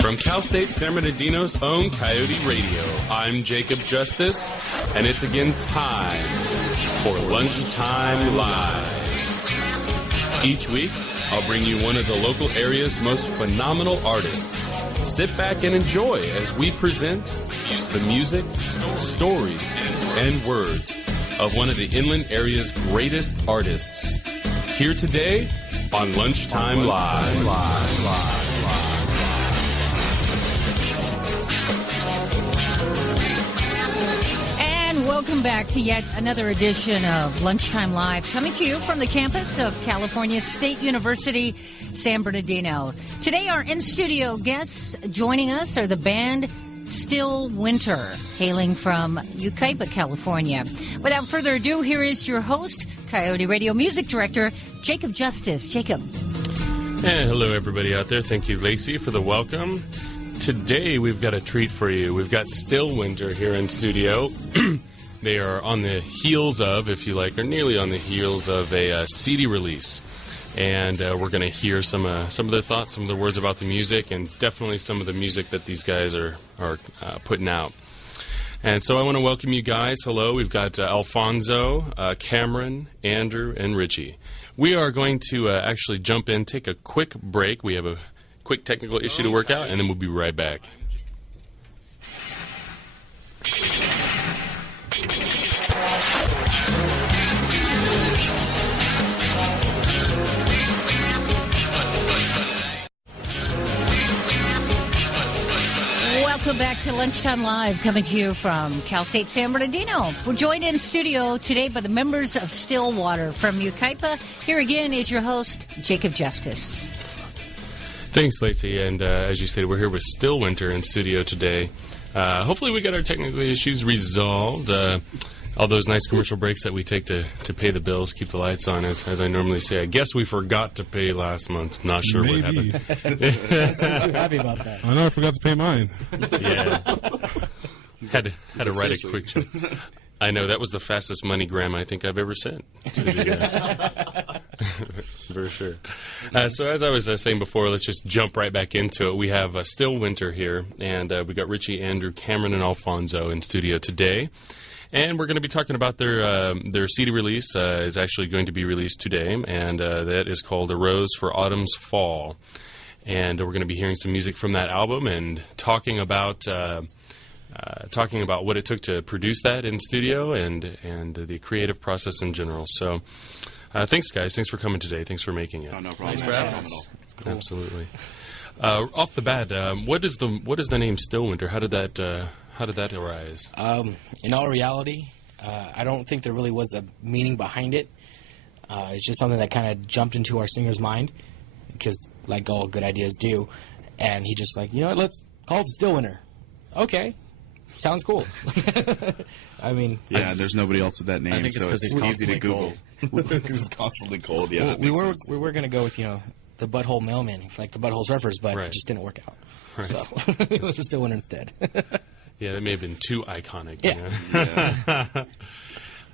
From Cal State San Bernardino's own Coyote Radio, I'm Jacob Justus, and it's again time for Lunchtime Live. Each week, I'll bring you one of the local area's most phenomenal artists. Sit back and enjoy as we present the music, stories, and words of one of the inland area's greatest artists. Here today on Lunchtime Live. Welcome back to yet another edition of Lunchtime Live, coming to you from the campus of California State University, San Bernardino. Today, our in-studio guests joining us are the band Stillwinter, hailing from Yucaipa, California. Without further ado, here is your host, Coyote Radio Music Director, Jacob Justus. Jacob. And hello, everybody out there. Thank you, Lacey, for the welcome. Today, we've got a treat for you. We've got Stillwinter here in studio. They are on the heels of, if you like, or nearly on the heels of a CD release. And we're going to hear some of their thoughts, some of their words about the music, and definitely some of the music that these guys are putting out. And so I want to welcome you guys. Hello, we've got Alfonso, Cameron, Andrew, and Richie. We are going to actually jump in, take a quick break. We have a quick technical issue to work out, and then we'll be right back. Welcome back to Lunchtime Live, coming to you from Cal State San Bernardino. We're joined in studio today by the members of Stillwater from Yucaipa. Here again is your host, Jacob Justus. Thanks, Lacey. And as you stated, we're here with Stillwinter in studio today. Hopefully we got our technical issues resolved. All those nice commercial breaks that we take to pay the bills, keep the lights on, as I normally say. I guess we forgot to pay last month. Not sure what happened. I'm too happy about that. I know I forgot to pay mine. Yeah. Had to write a quick check. I know, that was the fastest MoneyGram I think I've ever sent. For sure. So as I was saying before, let's just jump right back into it. We have Stillwinter here, and we got Richie, Andrew, Cameron, and Alfonso in studio today. And we're going to be talking about their CD release. Is actually going to be released today, and that is called A Rose for Autumn's Fall. And we're going to be hearing some music from that album and talking about what it took to produce that in studio and the creative process in general. So thanks, guys. Thanks for coming today. Thanks for making it. Oh, no problem. Thanks for having us. Cool. Absolutely. Off the bat, what is the name Stillwinter? How did that arise? In all reality, I don't think there really was a meaning behind it. It's just something that kind of jumped into our singer's mind, because like all good ideas do. And he just like, you know what, let's call it Stillwinter. Okay. Sounds cool. I mean... Yeah, there's nobody else with that name, I think it's so it's easy to Google. Cold. It's constantly cold, yeah. Well, we were going to go with, the Butthole Mailman, like the Butthole Surfers, but Right. it just didn't work out. Right. So it was just Stillwinter instead. Yeah, that may have been too iconic. Yeah. Yeah.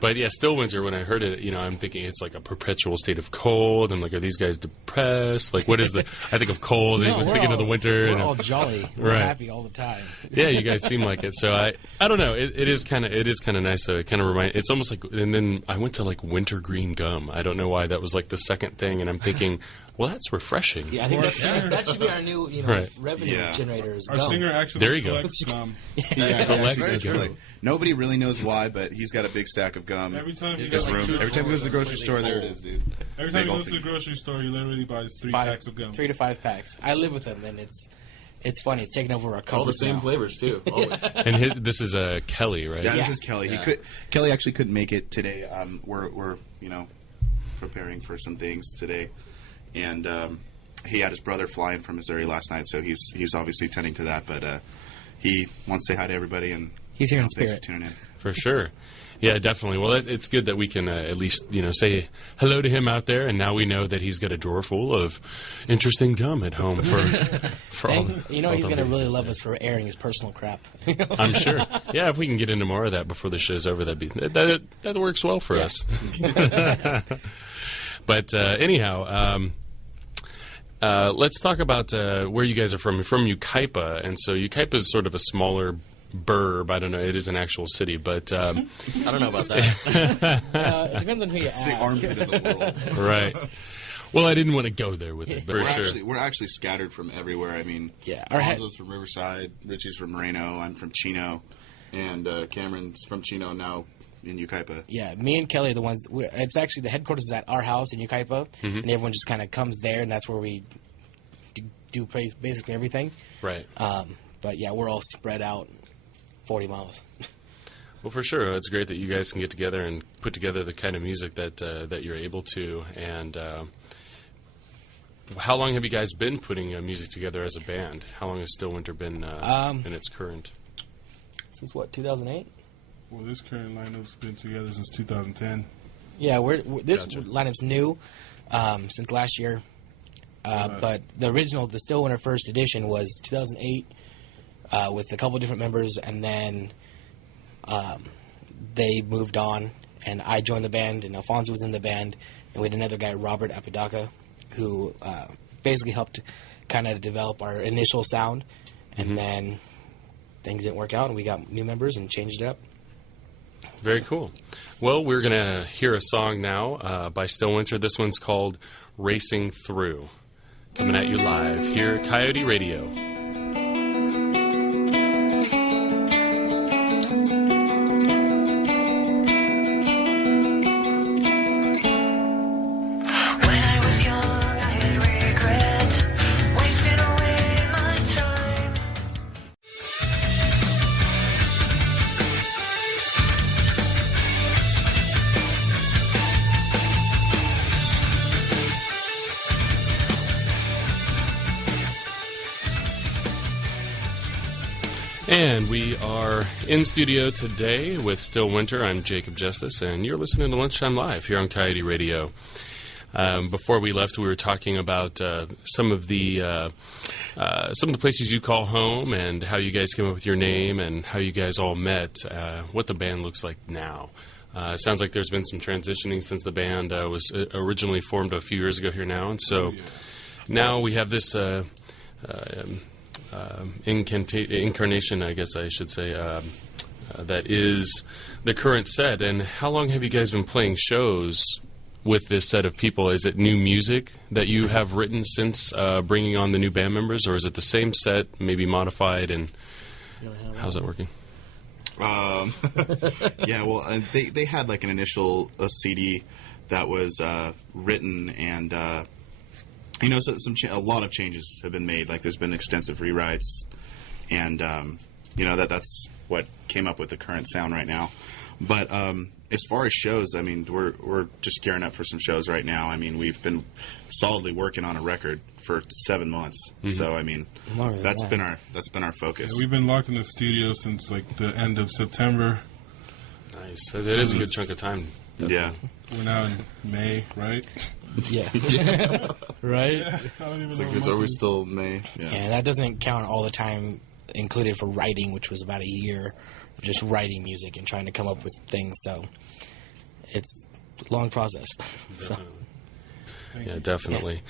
But yeah, Stillwinter, when I heard it, I'm thinking it's like a perpetual state of cold. I'm like, are these guys depressed? Like, what is I think of cold, No, I'm thinking of the winter. We're all jolly. We're Right. happy all the time. Yeah, you guys seem like it. So I don't know. It is kind of nice. It kind of it's almost like. And then I went to like wintergreen gum. I don't know why that was like the second thing. And I'm thinking, well, that's refreshing. Yeah, I think that should be our new Right. revenue Yeah. generators. Our singer actually There you go. collects gum. Yeah, Collects actually, gum. really. Nobody really knows why, but he's got a big stack of gum. Every time he in goes his room. to the Every time he goes to the grocery store, store, there it is, dude. Every time he Big goes to the grocery store, he literally buys 3 packs of gum. 3 to 5 packs. I live with them, and it's funny. It's taking over our cupboards All the same now. flavors too. Always. And this is Kelly, right? Yeah, this Yeah. is Kelly. Yeah. Kelly actually couldn't make it today. We're preparing for some things today, and he had his brother flying from Missouri last night, so he's obviously tending to that. But he wants to say hi to everybody, and He's here in thanks spirit. for tuning in. For sure. Yeah, definitely. Well, it's good that we can at least, say hello to him out there, and now we know that he's got a drawer full of interesting gum at home for all. He's going to really love us for airing his personal crap. I'm sure. Yeah, if we can get into more of that before the show's over, that works well for us. But anyhow, Let's talk about where you guys are from. You're from Yucaipa, and so Yucaipa is sort of a smaller burb. I don't know. It is an actual city, but I don't know about that. It depends on who you ask. The armpit of the world. right. Well, I didn't want to go there with it, but We're actually scattered from everywhere. I mean, Alonzo's from Riverside, Richie's from Moreno, I'm from Chino, and Cameron's from Chino now in Yucaipa. Yeah, me and Kelly are the ones. It's actually the headquarters is at our house in Yucaipa, and everyone just kind of comes there, and that's where we do basically everything. right. But yeah, we're all spread out 40 miles. Well, for sure, it's great that you guys can get together and put together the kind of music that that you're able to. And how long have you guys been putting music together as a band? How long has Stillwinter been in its current? Since what, 2008? Well, this current lineup's been together since 2010. Yeah, this Gotcha. lineup's new since last year. But the original, the Stillwinter first edition, was 2008 with a couple different members, and then they moved on, and I joined the band, and Alfonso was in the band, and we had another guy, Robert Apodaca, who basically helped kind of develop our initial sound, and then things didn't work out, and we got new members and changed it up. Very cool. Well, we're going to hear a song now by Stillwinter. This one's called Racing Through. Coming at you live here at Coyote Radio. And we are in studio today with Stillwinter. I'm Jacob Justus, and you're listening to Lunchtime Live here on Coyote Radio. Before we left, we were talking about some of the places you call home and how you guys came up with your name and how you guys all met, what the band looks like now. It sounds like there's been some transitioning since the band was originally formed a few years ago here now, and so now we have this incarnation, I guess I should say, that is the current set. And how long have you guys been playing shows with this set of people? Is it new music that you have written since bringing on the new band members, or is it the same set, maybe modified, and how's that working? Yeah, well, they had like an initial CD that was written, and so a lot of changes have been made. Like there's been extensive rewrites, and that's what came up with the current sound right now. But as far as shows, I mean, we're just gearing up for some shows right now. I mean, we've been solidly working on a record for 7 months. So I mean, that's been our focus. Yeah, we've been locked in the studio since like the end of September. Nice. So that is a good chunk of time. Definitely. Yeah. We're now in May, right? Yeah. Right? Yeah, I don't even It's know. like, are we still May? Yeah. And that doesn't count all the time included for writing, which was about a year of just writing music and trying to come up with things. So it's a long process. So. Yeah, definitely.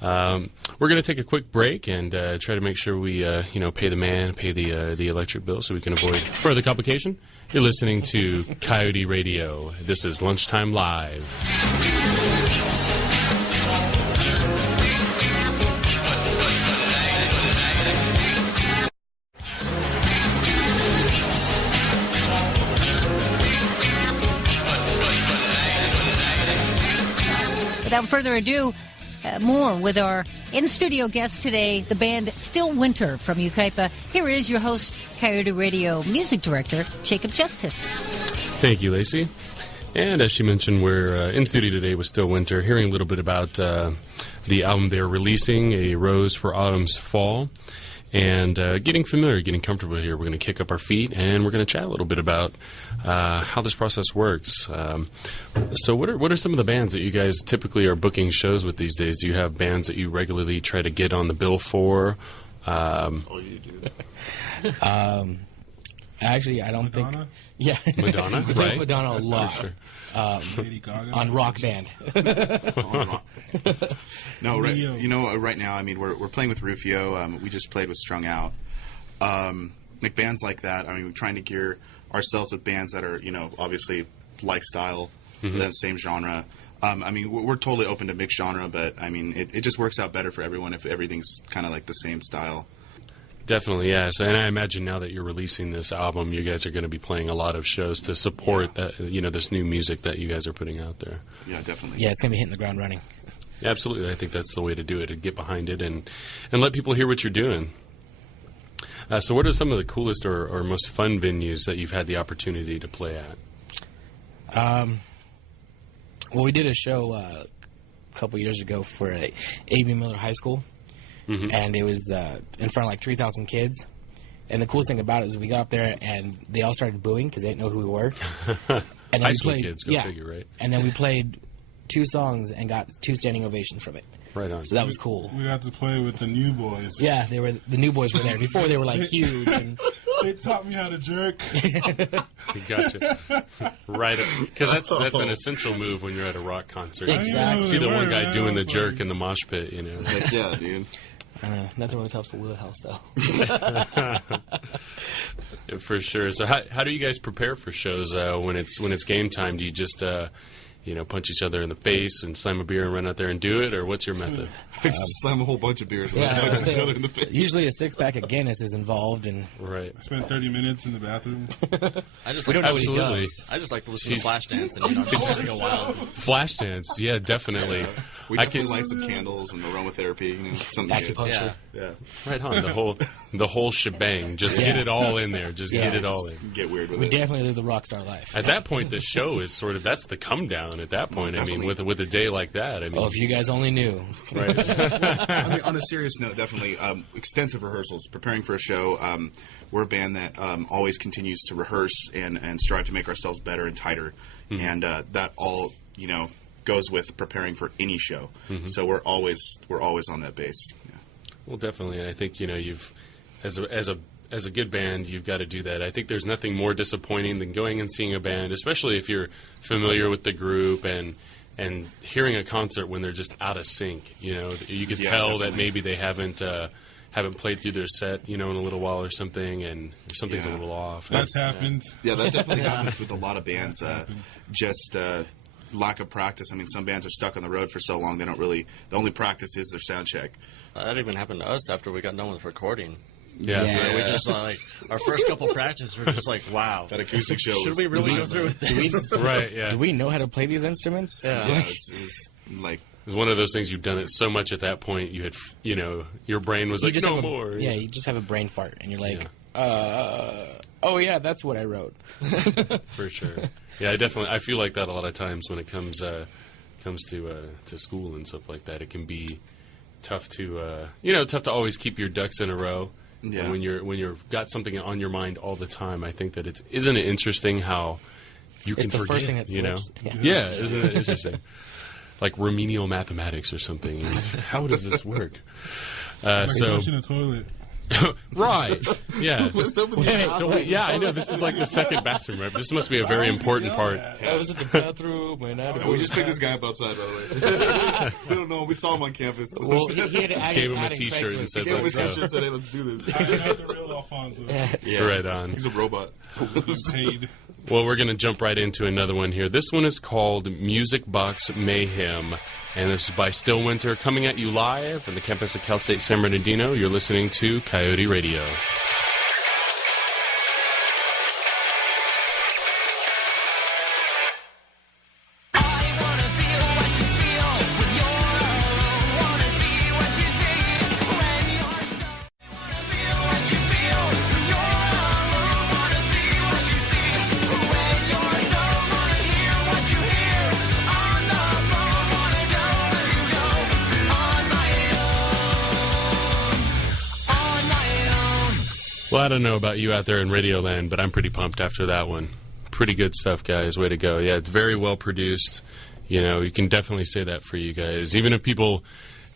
We're going to take a quick break and try to make sure we, pay the man, pay the electric bill, so we can avoid further complication. You're listening to Coyote Radio. This is Lunchtime Live. Without further ado, more with our in-studio guest today, the band Stillwinter from Yucaipa. Here is your host, Coyote Radio Music Director, Jacob Justus. Thank you, Lacey. And as she mentioned, we're in studio today with Stillwinter, hearing a little bit about the album they're releasing, A Rose for Autumn's Fall, and getting familiar, getting comfortable here. We're going to kick up our feet, and we're going to chat a little bit about how this process works. So what are some of the bands that you guys typically are booking shows with these days? Do you have bands that you regularly try to get on the bill for? Oh, you do. Actually, I don't Madonna? think. Yeah, Madonna, we played right? Madonna a lot. For sure. Lady Gaga? On Rock Band. No, right, Rufio. you know, right now, I mean, we're playing with Rufio. We just played with Strung Out. Like bands like that. I mean, we're trying to gear ourselves with bands that are, you know, obviously like style, the same genre. I mean, we're totally open to mixed genre, but I mean, it just works out better for everyone if everything's kind of like the same style. Definitely, yes. And I imagine now that you're releasing this album, you guys are going to be playing a lot of shows to support that, you know, this new music that you guys are putting out there. Yeah, definitely. Yeah, it's gonna be hitting the ground running. Absolutely, I think that's the way to do it, to get behind it and let people hear what you're doing. So what are some of the coolest or most fun venues that you've had the opportunity to play at? Well, we did a show a couple years ago for A.B. Miller High School, and it was in front of like 3,000 kids. And the coolest thing about it is we got up there and they all started booing because they didn't know who we were. And then High we school played, kids, go figure, right? And then we played 2 songs and got 2 standing ovations from it. Right on. So that was cool. We got to play with the new boys. Yeah, the new boys were there. Before they were like huge. And They taught me how to jerk. Gotcha. Right, because that's an essential move when you're at a rock concert. Exactly. You see the one guy Yeah, doing the it's jerk like- in the mosh pit, you know. Yeah, dude. I don't know. Nothing really tops the wheelhouse, though. For sure. So how do you guys prepare for shows when it's game time? Do you just punch each other in the face and slam a beer and run out there and do it, or what's your method? Just slam a whole bunch of beers and Yeah, punch so each other in the face. usually a 6-pack of Guinness is involved, and Right. I spent 30 minutes in the bathroom. I just we don't know Absolutely. what he does. I just like to listen to Flashdance and just go wild. Flashdance, yeah, definitely. We I definitely can- light some candles and aromatherapy, you know, something good. Acupuncture. Yeah. Yeah, Right on the whole shebang. Just get Yeah. it all in there. Just Yeah. get it all in. get weird with We it. definitely live the rock star life. At that point, the show is that's the come down. At that point, I mean, with a day like that, I mean, Oh, if you guys only knew. right? I mean, on a serious note, definitely extensive rehearsals, preparing for a show. We're a band that always continues to rehearse and strive to make ourselves better and tighter, and that all goes with preparing for any show. So we're always on that base. Yeah. Well, definitely. I think you've as a good band, you've got to do that. I think there's nothing more disappointing than going and seeing a band, especially if you're familiar with the group and hearing a concert when they're just out of sync. You know, you could Yeah, tell definitely. that maybe they haven't played through their set, in a little while or something, and something's a Yeah. little off. That's happened. Yeah, that definitely happens with a lot of bands. Just lack of practice. I mean, some bands are stuck on the road for so long they don't really. The only practice is their sound check. That even happened to us after we got done with recording. Yeah. Yeah. We just our first couple practices were just like, wow. That acoustic show. Should was we really go divine, through though. with this? Right. Yeah. Do we know how to play these instruments? Yeah. Yeah, it's like It was one of those things you've done it so much at that point. You had, your brain was like, You just no have a- more. Yeah, you just have a brain fart, and you're like, oh yeah, that's what I wrote. For sure. Yeah, I feel like that a lot of times when it comes to school and stuff like that. It can be tough to tough to always keep your ducks in a row. Yeah. And when you're got something on your mind all the time, I think that isn't it interesting how you It's can the forget, first thing that slips. Yeah. Yeah. Isn't it interesting? Like remedial mathematics or something. How does this work? Like So flushing a toilet. right, yeah. What's up with Yeah, I know. This is like the second bathroom, right? This must be a very important part. I was at the bathroom and I We just picked this guy up outside, by the way. We don't know. We saw him on campus. Well, he had added, Gave him a added T-shirt and Craigslist. said, Gave him a "Let's go." t-shirt, said, "Hey, let's do this." I'm not the real Alfonso. Yeah. Right on. He's a robot. Paid. Well, we're going to jump right into another one here. This one is called Music Box Mayhem, and this is by Stillwinter, coming at you live from the campus of Cal State San Bernardino. You're listening to Coyote Radio. Well, I don't know about you out there in Radioland, but I'm pretty pumped after that one. Pretty good stuff, guys. Way to go. Yeah, it's very well produced. You can definitely say that for you guys. Even if people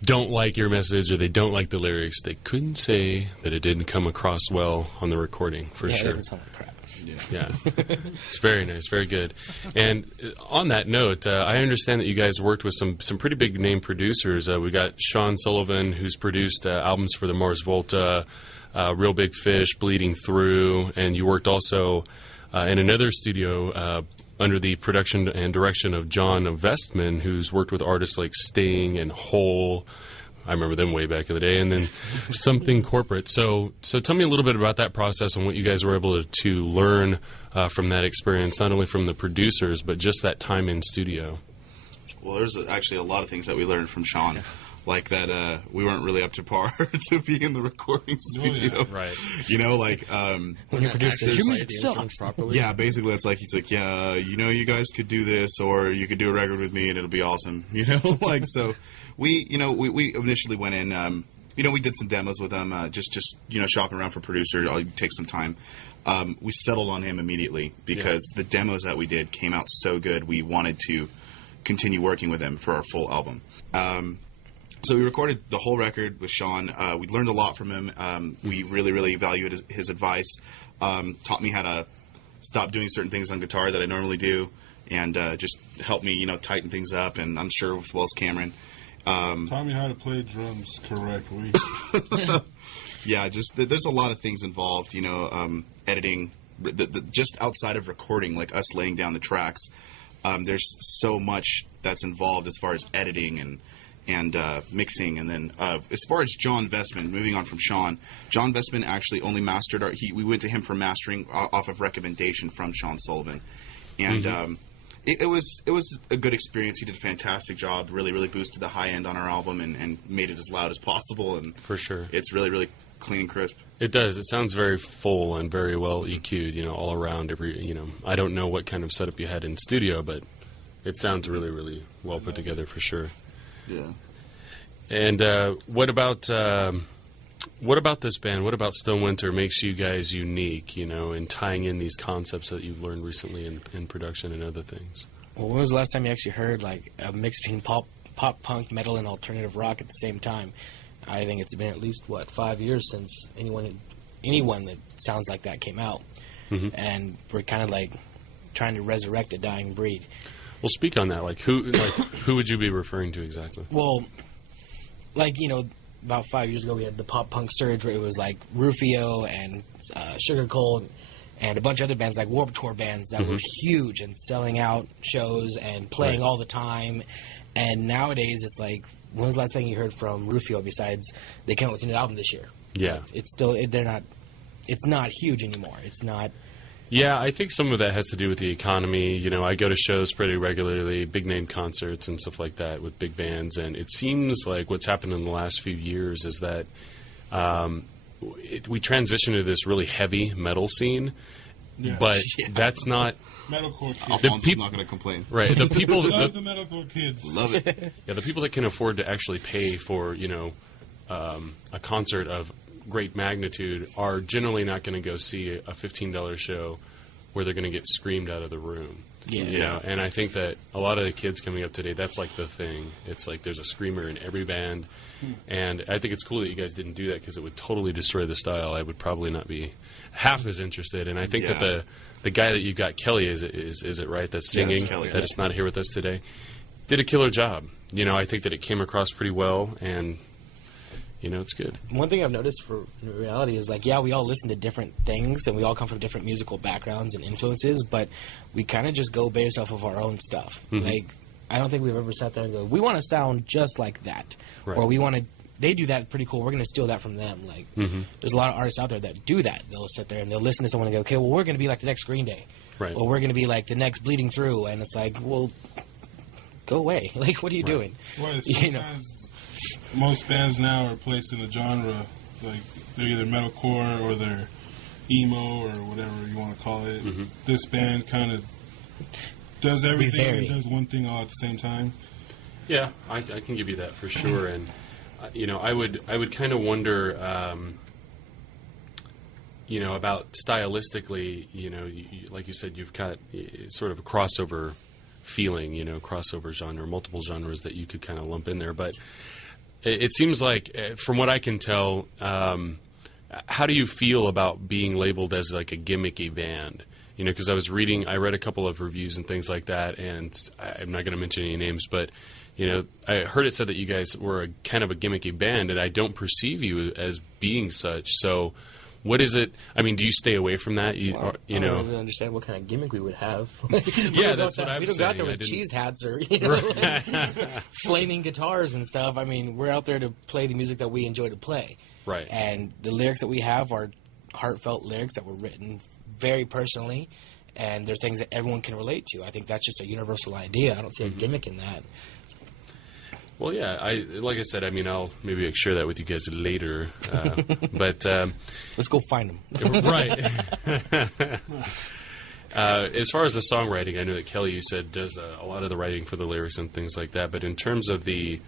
don't like your message or they don't like the lyrics, they couldn't say that it didn't come across well on the recording, for Yeah, it sure. doesn't sound like crap. Yeah. It's very nice, very good. And on that note, I understand that you guys worked with some pretty big name producers. We got Sean Sullivan, who's produced albums for the Mars Volta, Real Big Fish, Bleeding Through, and you worked also in another studio under the production and direction of John Vestman, who's worked with artists like Sting and Hole. I remember them way back in the day, and then Something Corporate. So tell me a little bit about that process and what you guys were able to learn from that experience, not only from the producers, but just that time in studio. Well, there's actually a lot of things that we learned from Sean, like that we weren't really up to par to be in the recording studio. Yeah. Right. You know, like When you produce it, your music sucks. properly. yeah, basically it's like he's like, yeah, you know, you guys could do this, or you could do a record with me, and it'll be awesome. You know, like so. We initially went in, we did some demos with him, just shopping around for producers. I'll take some time. We settled on him immediately because the demos that we did came out so good. We wanted to continue working with him for our full album. So we recorded the whole record with Sean. We learned a lot from him. We really, really valued his advice. Taught me how to stop doing certain things on guitar that I normally do, and just helped me, tighten things up. And I'm sure as well as Cameron. Taught me how to play drums correctly. Yeah, there's a lot of things involved, editing, just outside of recording, like us laying down the tracks. There's so much that's involved as far as editing and mixing. And then as far as John Vestman, moving on from Sean, John Vestman actually only mastered we went to him for mastering off of recommendation from Sean Sullivan. And It was a good experience. He did a fantastic job. Really, really boosted the high end on our album and made it as loud as possible. And For sure. it's really, really clean and crisp. It does. It sounds very full and very well EQ'd, all around. I don't know what kind of setup you had in studio, but it sounds really, really well put together for sure. Yeah. And what about this band? What about Stillwinter makes you guys unique, in tying in these concepts that you've learned recently in production and other things? Well, when was the last time you actually heard like a mix between pop punk, metal, and alternative rock at the same time? I think it's been at least 5 years since anyone that sounds like that came out, and we're kind of like trying to resurrect a dying breed. Well, speak on that. Who would you be referring to exactly? Well, about 5 years ago, we had the pop punk surge where it was like Rufio and Sugar Cold and a bunch of other bands like Warped Tour bands that were huge and selling out shows and playing all the time. And nowadays, it's like, when was the last thing you heard from Rufio besides they came out with a new album this year? Yeah. It's still, it's not huge anymore. It's not. Yeah, I think some of that has to do with the economy. I go to shows pretty regularly, big name concerts and stuff like that with big bands, and it seems like what's happened in the last few years is that we transitioned to this really heavy metal scene, but that's not... Metalcore kids. Alfonso's not going to complain. Right, the people... Love the metalcore kids. Love it. Yeah, the people that can afford to actually pay for, a concert of great magnitude are generally not going to go see a $15 show where they're going to get screamed out of the room. Yeah. And I think that a lot of the kids coming up today, that's like the thing. It's like there's a screamer in every band. And I think it's cool that you guys didn't do that because it would totally destroy the style. I would probably not be half as interested. And I think that the guy that you've got, Kelly, is it right, that's singing, it's Kelly, that is not here with us today, did a killer job. I think that it came across pretty well, and it's good. One thing I've noticed in reality is we all listen to different things and we all come from different musical backgrounds and influences, but we kind of just go based off of our own stuff. I don't think we've ever sat there and go, we want to sound just like that. Right. Or they do that pretty cool, we're going to steal that from them. There's a lot of artists out there that do that. They'll sit there and they'll listen to someone and go, okay, well, we're going to be like the next Green Day. Right. Or we're going to be like the next Bleeding Through. And it's like, well, go away. What are you doing? Well, sometimes most bands now are placed in a genre, like they're either metalcore or they're emo or whatever you want to call it. This band kind of does everything and does one thing all at the same time. Yeah, I can give you that for sure. And I would kind of wonder, about stylistically. Like you said, you've got sort of a crossover feeling. Crossover genre, multiple genres that you could kind of lump in there, but. It seems like, from what I can tell, how do you feel about being labeled as like a gimmicky band? You know, because I read a couple of reviews and things like that, and I'm not going to mention any names, but you know, I heard it said that you guys were a kind of a gimmicky band, and I don't perceive you as being such. So, what is it? I mean, do you stay away from that? I don't really understand what kind of gimmick we would have. Yeah, that's what I'm saying. We don't go out there with cheese hats or flaming guitars and stuff. I mean, we're out there to play the music that we enjoy to play. Right. And the lyrics that we have are heartfelt lyrics that were written very personally, and they're things that everyone can relate to. I think that's just a universal idea. I don't see a gimmick in that. Well, yeah, like I said, I mean, I'll maybe share that with you guys later, but let's go find them. Right. As far as the songwriting, I know that Kelly, you said, does a lot of the writing for the lyrics and things like that. But in terms of the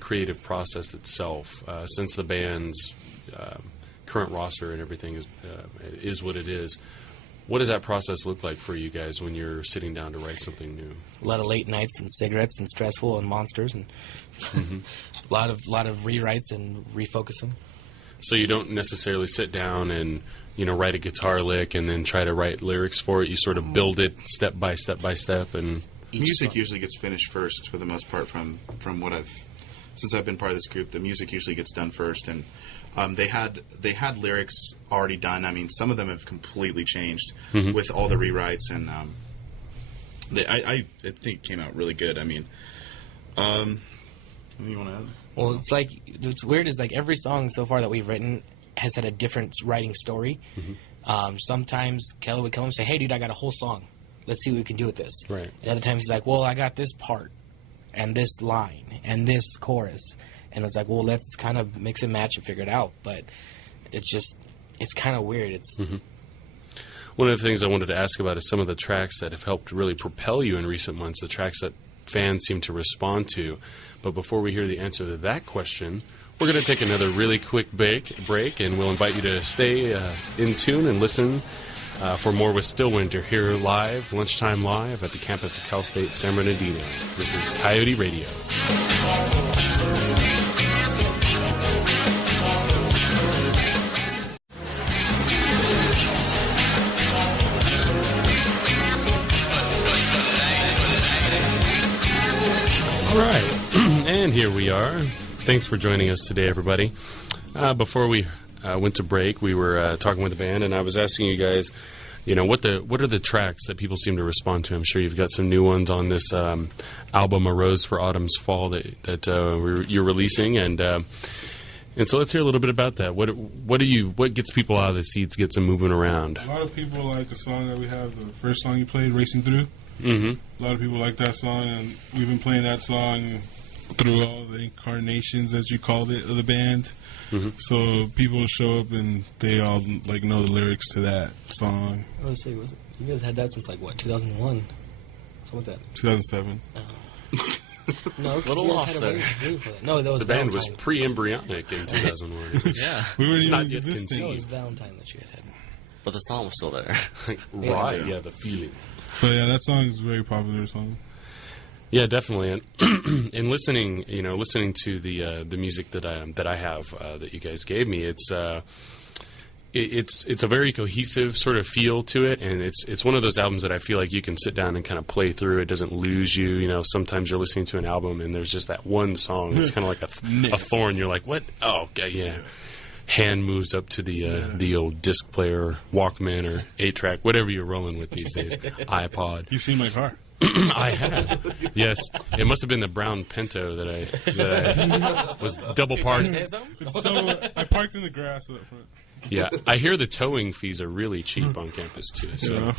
creative process itself, since the band's current roster and everything is what it is, what does that process look like for you guys when you're sitting down to write something new? A lot of late nights and cigarettes and stressful and monsters and a lot of rewrites and refocusing. So you don't necessarily sit down and write a guitar lick and then try to write lyrics for it. You sort of build it step by step by step, and music usually gets finished first for the most part. From what since I've been part of this group, the music usually gets done first, and they had lyrics already done. I mean, some of them have completely changed with all the rewrites, and I think it came out really good. I mean, anything you want to add? Well, it's weird is like every song so far that we've written has had a different writing story. Sometimes Kelly would come and say, "Hey, dude, I got a whole song. Let's see what we can do with this." Right. And other times he's like, "Well, I got this part and this line and this chorus." And it's like, well, let's kind of mix and match and figure it out. But it's kind of weird. It's One of the things I wanted to ask about is some of the tracks that have helped really propel you in recent months, the tracks that fans seem to respond to. But before we hear the answer to that question, we're going to take another really quick break, and we'll invite you to stay in tune and listen for more with Stillwinter here live, Lunchtime Live at the campus of Cal State San Bernardino. This is Coyote Radio. All right, and here we are. Thanks for joining us today, everybody. Before we went to break, we were talking with the band, and I was asking you guys, what are the tracks that people seem to respond to? I'm sure you've got some new ones on this album, A Rose for Autumn's Fall, that you're releasing, and so let's hear a little bit about that. What gets people out of the seats, gets them moving around? A lot of people like the song that we have, the first song you played, Racing Through. Mm-hmm. A lot of people like that song, and we've been playing that song through all the incarnations, as you called it, of the band. So people show up and they all know the lyrics to that song. I was say, you guys had that since 2001? So what's that? 2007. No, a little off there. No, that was the band was pre-embryonic in 2001. Yeah, we weren't even not yet existing. conceived. No, it was Valentine that you guys had. but the song was still there. Right? Yeah, the feeling. But yeah, that song is a very popular song. Yeah, definitely, and and listening to the music that I have that you guys gave me, it's a very cohesive sort of feel to it, and it's one of those albums that I feel like you can sit down and kind of play through. It doesn't lose you. Sometimes you're listening to an album and there's just that one song. It's kind of like a thorn. You're like, what? Oh, okay, yeah. Hand moves up to the old disc player, Walkman, or 8-track, whatever you're rolling with these days, iPod. You've seen my car. I had. Yes. It must have been the brown Pinto that I was double parked. I parked in the grass up front. Yeah. I hear the towing fees are really cheap on campus, too. So,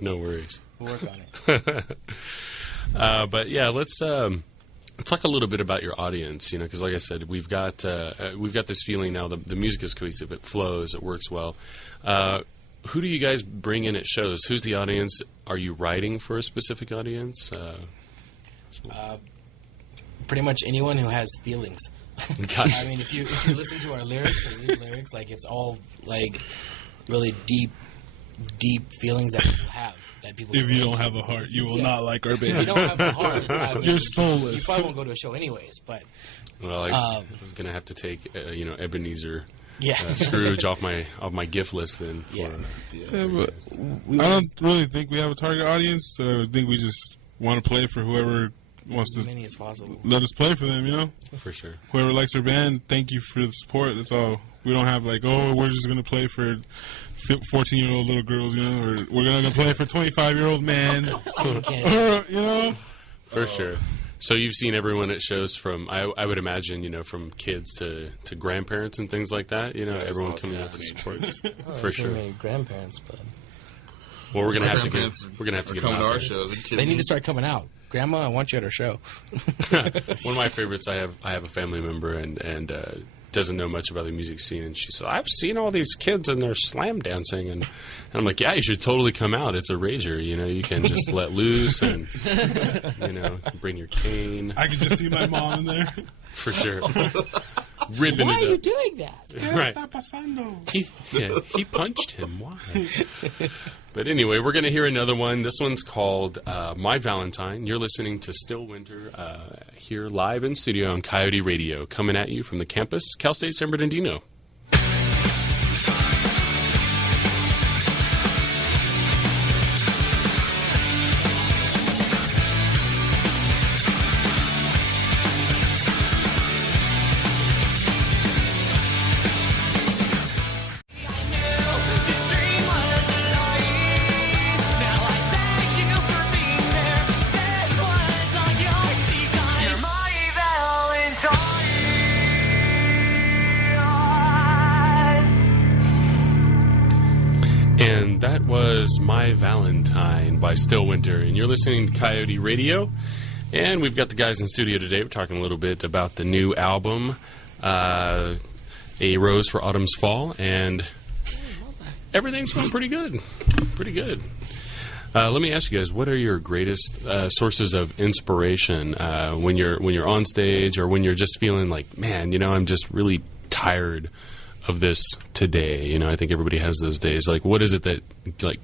no worries. We'll work on it. But, yeah, let's talk a little bit about your audience, because like I said, we've got this feeling now. The music is cohesive. It flows. It works well. Who do you guys bring in at shows? Who's the audience? Are you writing for a specific audience? Pretty much anyone who has feelings. I mean, if you listen to our lyrics and read lyrics, it's all really deep feelings that people have. That people. If you don't have a heart, you will not like our band. If you don't have a heart, you're soulless. You probably won't go to a show anyways. But well, I'm gonna have to take Ebenezer Scrooge off my gift list then. Yeah. But I don't really think we have a target audience. So I think we just want to play for whoever wants As to many as possible. let us play for them. You know, For sure. whoever likes our band, thank you for the support. That's all. We don't have like, oh, we're just gonna play for 14-year-old little girls, you know, or we're gonna play for 25-year-old men. You know. For sure. So you've seen everyone at shows from, I would imagine, you know, from kids to grandparents and things like that. You know, Yeah, everyone lots coming of out to happening. support. For sure. My grandparents, but Well, we're gonna My have to get grandparents them coming to our out. shows. Are you kidding They need me? to start coming out. Grandma, I want you at our show. One of my favorites. I have a family member and doesn't know much about the music scene, and she said, "I've seen all these kids and they're slam dancing," and I'm like, "Yeah, you should totally come out. It's a rager. You know, you can just let loose and you know, bring your cane I can just see my mom in there. for sure." Ripping Why are it you up. doing that? Right. Está pasando? He punched him. Why? But anyway, we're going to hear another one. This one's called My Valentine. You're listening to Stillwinter here live in studio on Coyote Radio, coming at you from the campus, Cal State San Bernardino. And that was My Valentine by Stillwinter. And you're listening to Coyote Radio. And we've got the guys in studio today. We're talking a little bit about the new album, A Rose for Autumn's Fall. And everything's going pretty good. Pretty good. Let me ask you guys, what are your greatest sources of inspiration when you're on stage, or when you're just feeling like, man, you know, I'm just really tired of this today? You know, I think everybody has those days. Like, what is it that like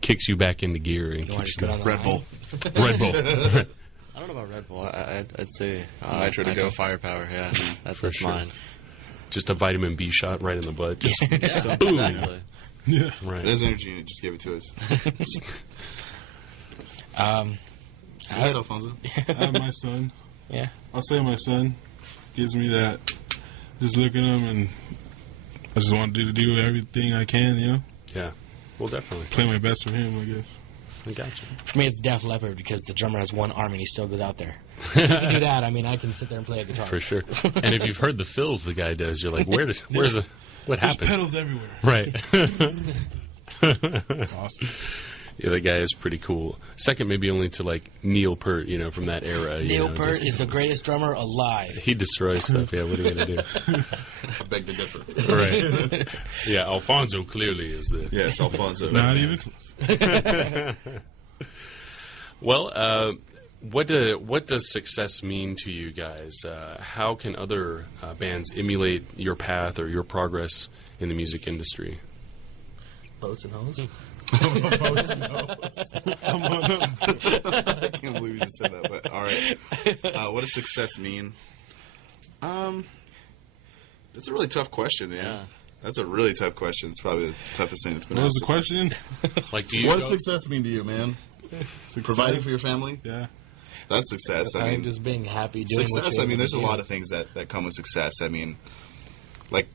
kicks you back into gear and You want to keeps just go down the Red Bull. Red Bull? I don't know about Red Bull. I'd say Nitro to go. firepower. Yeah, that's sure. mine. Just a vitamin B shot right in the butt. Just Yeah, boom. exactly. Yeah. Right. There's energy in it. Just give it to us. line? Go ahead, Alfonso. I have my son. Yeah. I'll say my son gives me that. Just look at him and I just want to do everything I can, you know? Yeah. Well, definitely. Play my best for him, I guess. I gotcha. For me, it's Def Leppard because the drummer has one arm and he still goes out there. If he can do that, I mean, I can sit there and play a guitar. For sure. And if you've heard the fills the guy does, you're like, what There's happened? pedals everywhere. Right. That's awesome. Yeah, that guy is pretty cool. Second, maybe only to like Neil Peart, you know, from that era. You Neil know, Peart just- is the greatest drummer alive. He destroys stuff. Yeah, what are you gonna do? I beg to differ. Right. Yeah, Alfonso clearly is the. Yes, Alfonso. Not even close. Well, what does success mean to you guys? How can other bands emulate your path or your progress in the music industry? boats and hoes. I can't believe you just said that, but all right. What does success mean? That's a really tough question, man. Yeah. That's a really tough question. It's probably the toughest thing that's been What was asked. the question? Like, do you? What does success mean to you, man? Providing for your family? Yeah. That's success. I I'm mean, just being happy doing what success. you're I mean, there's a able to lot do. of things that come with success. I mean, like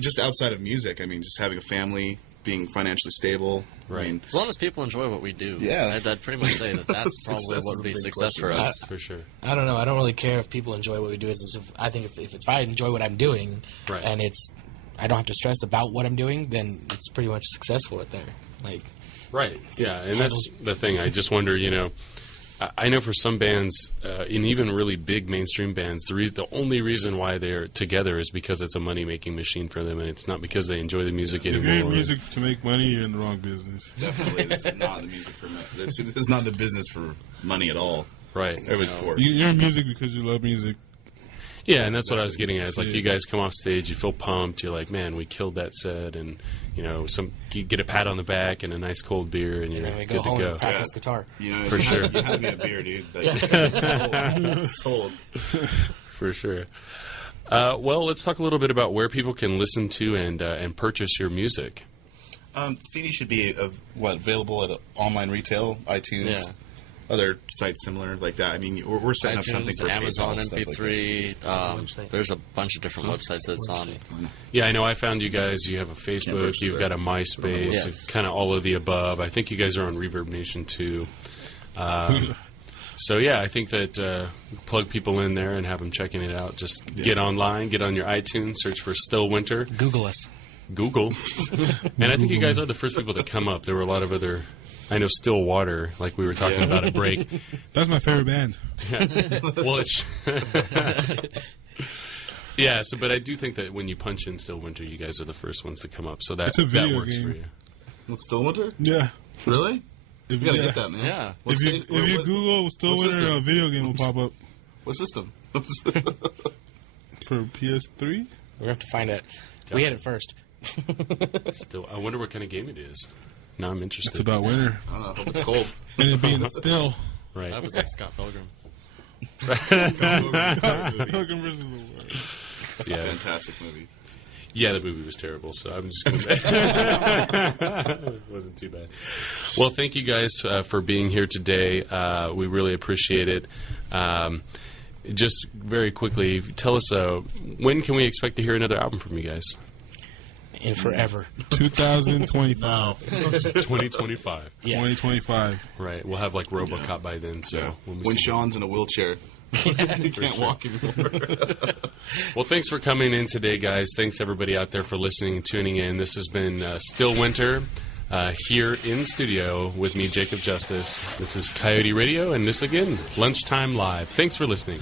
just outside of music. I mean, just having a family, being financially stable. Right. I mean, As long as people enjoy what we do, Yeah. I'd pretty much say that's probably Success what is would a be big success for question. us. For sure. I don't know. I don't really care if people enjoy what we do. I think if I enjoy what I'm doing, Right. and I don't have to stress about what I'm doing, then it's pretty much successful right there. Like, Right. Yeah, and that's the thing. I just wonder, you know, I know for some bands, and even really big mainstream bands, the only reason why they're together is because it's a money-making machine for them, and it's not because they enjoy the music If you're in anymore. music to make money, you're in the wrong business. definitely, this is not the music for money. This is not the business for money at all. Right. It was poor. You're in music because you love music. Yeah, and that's what I was getting at. It's like Yeah. you guys come off stage, you feel pumped. You're like, man, we killed that set, and you know, you get a pat on the back and a nice cold beer, and you're and then we good go to home go. and practice guitar. You know, For sure. You had me a beer, dude. Like, sold. For sure. Well, let's talk a little bit about where people can listen to and purchase your music. CD should be available at online retail, iTunes, other sites similar like that. I mean, we're setting up something for Amazon PayPal, stuff MP3. There's a bunch of different websites that it's on. Yeah, I know. I found you guys. You have a Facebook. You've got a MySpace. Yes. Kind of all of the above. I think you guys are on Reverb Nation too. So yeah, I think that plug people in there and have them checking it out. Just get online, get on your iTunes, search for Stillwinter. Google us. Google. And I think you guys are the first people to come up. There were a lot of other, I know, Stillwater, like we were talking about at break. That's my favorite band. Well, it's... Yeah, so, but I do think that when you punch in Stillwinter, you guys are the first ones to come up. So that, It's a video that works game. for you. What's Stillwinter? Yeah. Really? If You gotta get that, man. Yeah. What If you state- what- Google what's Stillwinter, this a video game will pop up What system? for PS3. We have to find it. We had it first. Still, I wonder what kind of game it is. Now I'm interested. It's about winter I don't know. I hope it's cold. and it being still. Right. That was like Scott Pilgrim. Pilgrim versus the World. Yeah. Fantastic movie. Yeah, the movie was terrible, so I'm just going to... It wasn't too bad. Well, thank you guys for being here today. We really appreciate it. Just very quickly, tell us, when can we expect to hear another album from you guys? In forever. 2025. 2025. Yeah. 2025. Right. We'll have, like, RoboCop by then, so... When Sean's in a wheelchair. He can't walk anymore. Well, thanks for coming in today, guys. Thanks, everybody out there, for listening and tuning in. This has been Stillwinter here in studio with me, Jacob Justus. This is Coyote Radio, and this, again, Lunchtime Live. Thanks for listening.